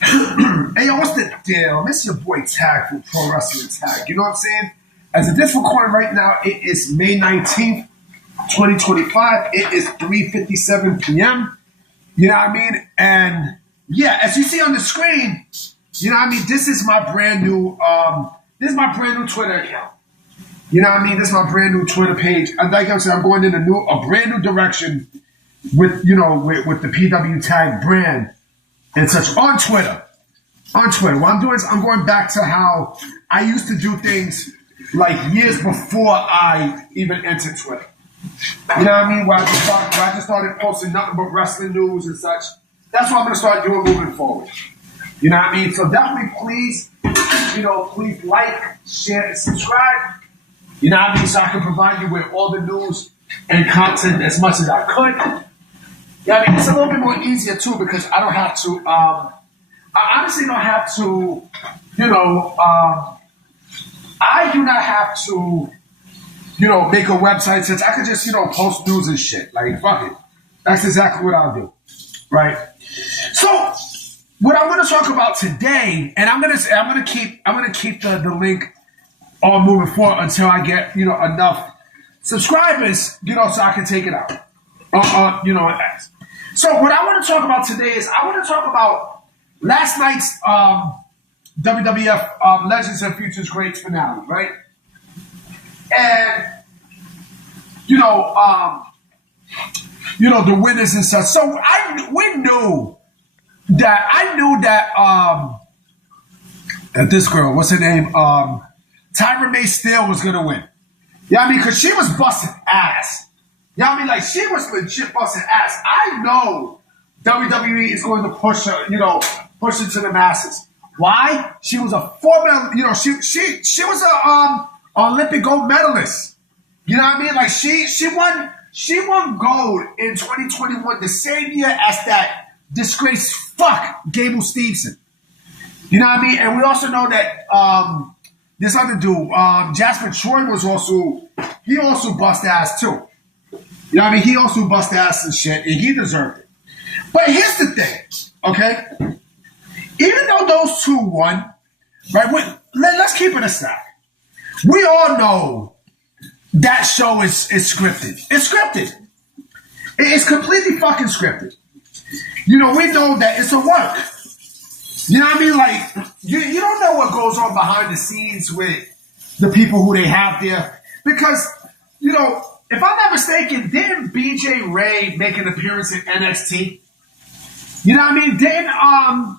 Hey, yo, what's the deal? This is your boy Tag from Pro Wrestling Tag. You know what I'm saying? As of this recording right now, it is May 19th, 2025. It is 3:57 p.m. You know what I mean? And yeah, as you see on the screen, you know what I mean? This is my brand new Twitter account. You know what I mean? This is my brand new Twitter page. And like I said, I'm going in a brand new direction with the PW Tag brand and such on Twitter. On Twitter. What I'm doing is I'm going back to how I used to do things like years before I even entered Twitter. You know what I mean? Where I just started posting nothing but wrestling news and such. That's what I'm going to start doing moving forward. You know what I mean? So definitely please like, share, and subscribe. You know what I mean? So I can provide you with all the news and content as much as I could. You know what I mean? It's a little bit more easier too because I don't have to, I honestly don't have to, I do not have to, make a website since I could just, post news and shit. Like, fuck it. That's exactly what I'll do. Right? So, what I'm going to talk about today, and I'm going to keep the link on moving forward until I get, enough subscribers, so I can take it out. So, what I want to talk about today is I want to talk about last night's WWF Legends and Futures Greats finale, right? And the winners and such. So I knew that this girl, what's her name, Tyra May Steele was gonna win. Yeah, I mean, because she was busting ass. Yeah, I mean, like she was legit busting ass. I know WWE is going to push her, push it to the masses. Why? She was a former, she was a Olympic gold medalist. You know what I mean? Like she won gold in 2021, the same year as that disgraced fuck Gable Steveson. You know what I mean? And we also know that this other dude, Jasper Troy, he also bust ass too. You know what I mean? He also bust ass and shit, and he deserved it. But here's the thing, okay? Even though those two won, right? Let's keep it a stack. We all know that show is scripted. It's scripted. It's completely fucking scripted. We know that it's a work. You know what I mean? Like, you don't know what goes on behind the scenes with the people who they have there. Because, if I'm not mistaken, didn't BJ Ray make an appearance in NXT? You know what I mean? Didn't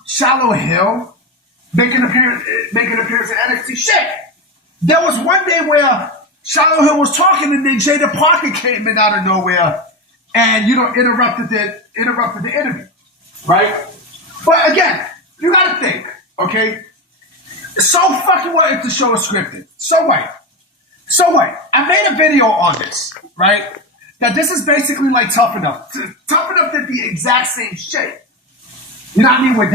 Shallow Hill make an appearance in NXT? Shit! There was one day where Shallow Hill was talking and then Jada Parker came in out of nowhere and, interrupted the interview. Right? But again, you gotta think, okay? So fucking what if the show is scripted? So what? I made a video on this, right? That this is basically like Tough Enough. Tough Enough did the exact same shit. You know what I mean? Where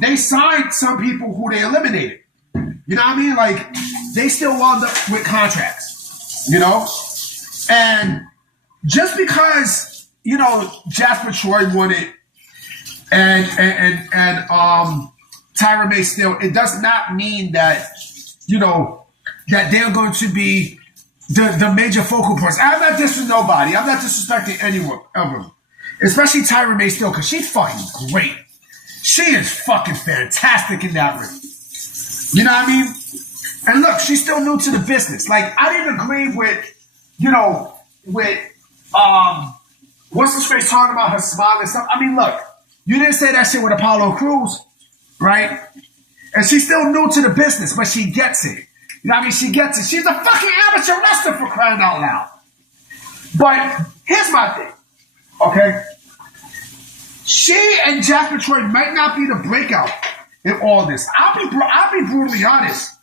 they signed some people who they eliminated. You know what I mean? Like, they still wound up with contracts, And just because, Jasper Troy won it and Tyra May Steele, it does not mean that, that they're going to be the major focal points. I'm not disrespecting nobody. I'm not disrespecting anyone of them. Especially Tyra May Steele, because she's fucking great. She is fucking fantastic in that ring. You know what I mean? And look, she's still new to the business. Like, I didn't agree with what's his face talking about her smile and stuff. I mean, look, you didn't say that shit with Apollo Crews, right? And she's still new to the business, but she gets it. You know what I mean? She gets it. She's a fucking amateur wrestler, for crying out loud. But here's my thing, okay? She and Jasper Troy might not be the breakout in all this. I'll be brutally honest.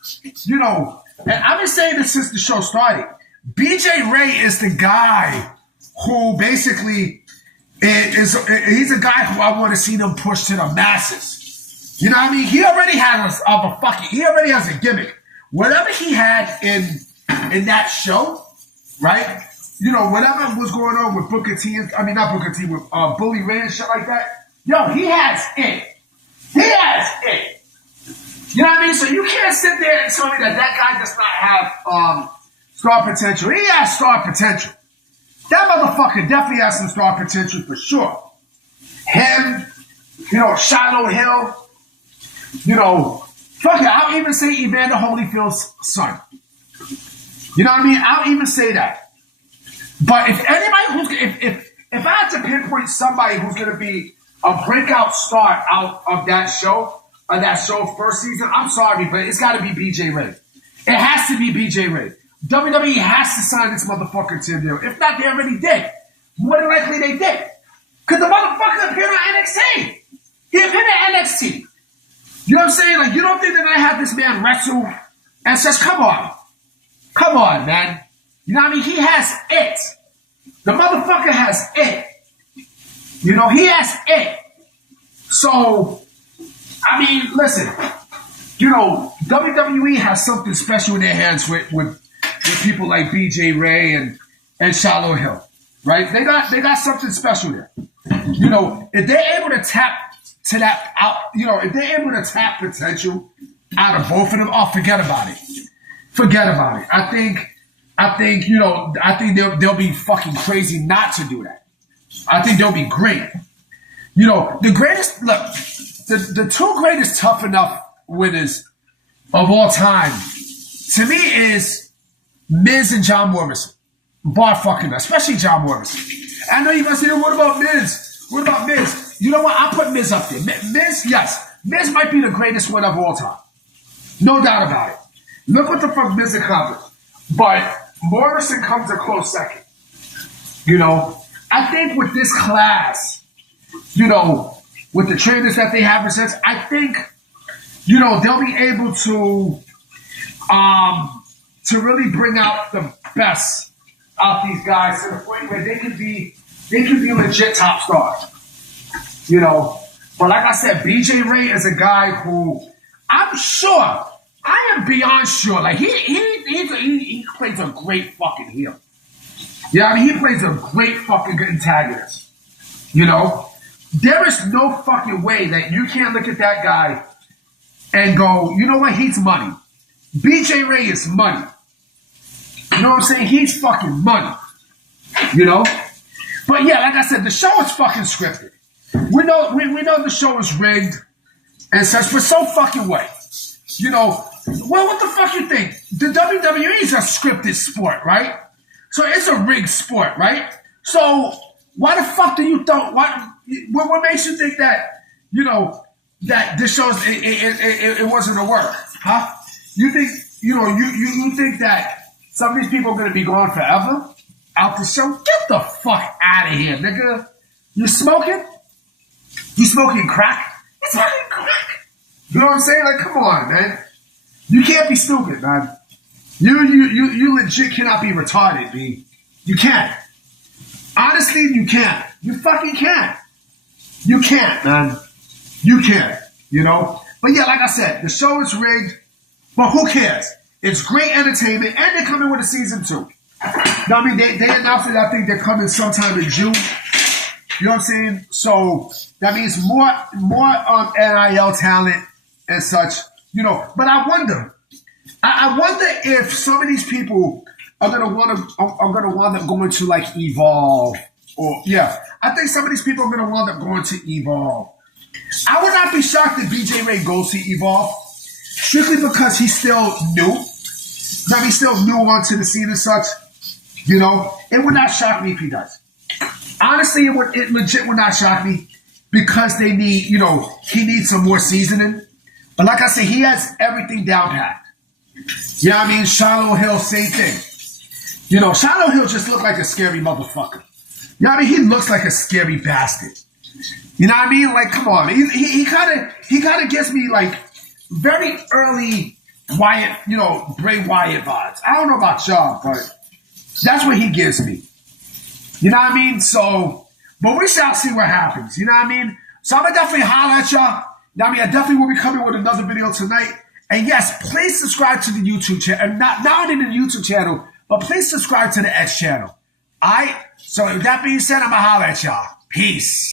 And I've been saying this since the show started. BJ Ray is the guy who basically he's a guy who I want to see them push to the masses. You know what I mean? He already has a gimmick. Whatever he had in that show, right? whatever was going on with Booker T, not Booker T, with Bully Ray and shit like that, yo, he has it. He has it. You know what I mean? So you can't sit there and tell me that guy does not have star potential. He has star potential. That motherfucker definitely has some star potential for sure. Him, Shiloh Hill, fuck it, I'll even say Evander Holyfield's son. You know what I mean? I'll even say that. But if anybody if I had to pinpoint somebody who's going to be a breakout star out of that show first season, I'm sorry, but it's got to be BJ Ray. It has to be BJ Ray. WWE has to sign this motherfucker to a deal. If not, they already did. More than likely they did. Because the motherfucker appeared on NXT. He appeared at NXT. You know what I'm saying? Like, you don't think that I have this man wrestle and says, come on. Come on, man. You know what I mean? He has it. The motherfucker has it. He has it. So, I mean, listen. WWE has something special in their hands with people like BJ Ray and Shiloh Hill. Right? They got something special there. If they're able to tap to that out, if they're able to tap potential out of both of them, forget about it. Forget about it. I think they'll be fucking crazy not to do that. I think they'll be great. The greatest, look, the two greatest Tough Enough winners of all time, to me, is Miz and John Morrison. Bar fucking, especially John Morrison. I know you're going to say, what about Miz? What about Miz? You know what? I'll put Miz up there. Miz, yes. Miz might be the greatest one of all time. No doubt about it. Look what the fuck Miz accomplished. But Morrison comes a close second. I think with this class, with the trainers that they have in sense, I think, they'll be able to really bring out the best out these guys to the point where they could be legit top stars. But like I said, BJ Ray is a guy who I'm sure, I am beyond sure, like he plays a great fucking heel. He plays a great fucking antagonist. There is no fucking way that you can't look at that guy and go, you know what, he's money. BJ Ray is money. You know what I'm saying? He's fucking money. But yeah, like I said, the show is fucking scripted. We know the show is rigged and such, but so fucking what? Well, what the fuck you think? The WWE is a scripted sport, right? So it's a rigged sport, right? So why the fuck do you think? What makes you think that that this show it wasn't a work, huh? You think you think that some of these people are gonna be gone forever out the show? Get the fuck out of here, nigga! You smoking? You smoking crack? It's fucking crack. You know what I'm saying? Like, come on, man. You can't be stupid, man. You legit cannot be retarded, B. You can't. Honestly, you can't. You fucking can't. You can't, man. You can't. But yeah, like I said, the show is rigged, but who cares? It's great entertainment, and they're coming with a season 2. They announced it. I think they're coming sometime in June. You know what I'm saying? So that means more NIL talent and such. But I wonder if some of these people are gonna wind up going to like Evolve, or I think some of these people are gonna wind up going to Evolve. I would not be shocked if BJ Ray goes to Evolve, strictly because he's still new. He's still new onto the scene and such. It would not shock me if he does. Honestly, it legit would not shock me because they need, he needs some more seasoning. But like I said, he has everything down pat. Shiloh Hill, same thing. Shiloh Hill just looked like a scary motherfucker. He looks like a scary bastard. You know what I mean? Like, come on. He kind of gives me like very early Wyatt, Bray Wyatt vibes. I don't know about y'all, but that's what he gives me. You know what I mean? So, but we shall see what happens. You know what I mean? So I'm going to definitely holler at y'all. I definitely will be coming with another video tonight. And yes, please subscribe to the YouTube channel. And not only the YouTube channel, but please subscribe to the X channel. So with that being said, I'm going to holler at y'all. Peace.